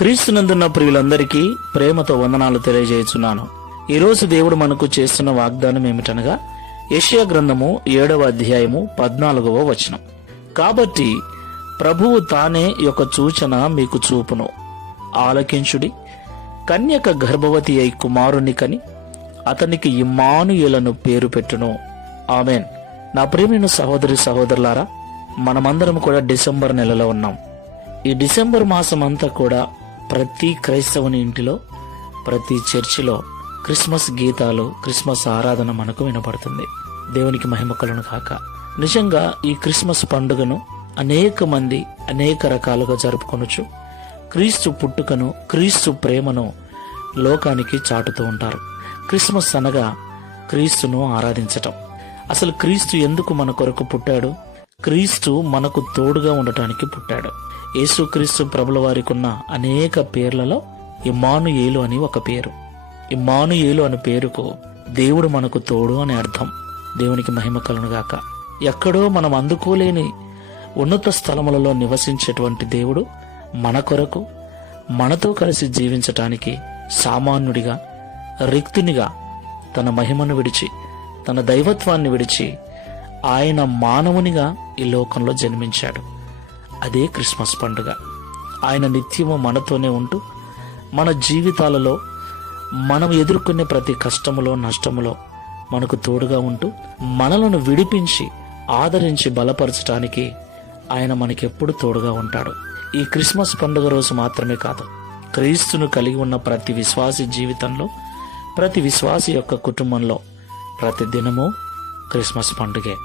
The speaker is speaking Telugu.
క్రీస్తునందున్న ప్రియులందరికీ ప్రేమతో వందనాలు తెలియజేస్తున్నాను. ఈరోజు దేవుడు మనకు చేస్తున్న వాగ్దానం ఏమిటనగా యెషయా గ్రంథము 7వ అధ్యాయము 14వ వచనం. కాబట్టి ప్రభువు తానే యొక్క సూచన మీకు చూపును, ఆలకించుడి. కన్యక గర్భవతి అయి కుమారుని కని అతనికి ఇమ్మానుయేలను పేరు పెట్టును. ఆమెన్. నా ప్రియమైన సహోదరి సహోదరులారా, మనమందరం కూడా డిసెంబర్ నెలలో ఉన్నాం. ఈ డిసెంబర్ మాసం అంతా కూడా ప్రతి క్రైస్తవుని ఇంటిలో, ప్రతి చర్చిలో క్రిస్మస్ గీతాలు, క్రిస్మస్ ఆరాధన మనకు వినపడుతుంది. దేవునికి మహిమ కలుగును గాక. నిజంగా ఈ క్రిస్మస్ పండుగను అనేక మంది అనేక రకాలుగా జరుపుకొనొచ్చు. క్రీస్తు పుట్టుకను, క్రీస్తు ప్రేమను లోకానికి చాటుతూ ఉంటారు. క్రిస్మస్ అనగా క్రీస్తును ఆరాధించటం. అసలు క్రీస్తు ఎందుకు మన కొరకు పుట్టాడు? క్రీస్తు మనకు తోడుగా ఉండటానికి పుట్టాడు. యేసుక్రీస్తు ప్రభుల వారికి ఉన్న అనేక పేర్లలో ఇమ్మానుయేలు అని ఒక పేరు. ఇమ్మానుయేలు అనే పేరుకు దేవుడు మనకు తోడు అని అర్థం. దేవునికి మహిమ కలుగును గాక. ఎక్కడో మనం అందుకోలేని ఉన్నత స్థలములలో నివసించేటువంటి దేవుడు మన కొరకు, మనతో కలిసి జీవించటానికి సామాన్యుడిగా, రిక్తునిగా తన మహిమను విడిచి, తన దైవత్వాన్ని విడిచి ఆయన మానవునిగా ఈ లోకంలో జన్మించాడు. అదే క్రిస్మస్ పండుగ. ఆయన నిత్యము మనతోనే ఉంటూ మన జీవితాలలో మనం ఎదుర్కొనే ప్రతి కష్టములో, నష్టములో మనకు తోడుగా ఉంటూ మనలను విడిపించి, ఆదరించి బలపరచడానికి ఆయన మనకెప్పుడు తోడుగా ఉంటాడు. ఈ క్రిస్మస్ పండుగ రోజు మాత్రమే కాదు, క్రీస్తును కలిగి ఉన్న ప్రతి విశ్వాసి జీవితంలో, ప్రతి విశ్వాసి యొక్క కుటుంబంలో ప్రతి దినము క్రిస్మస్ పండుగే.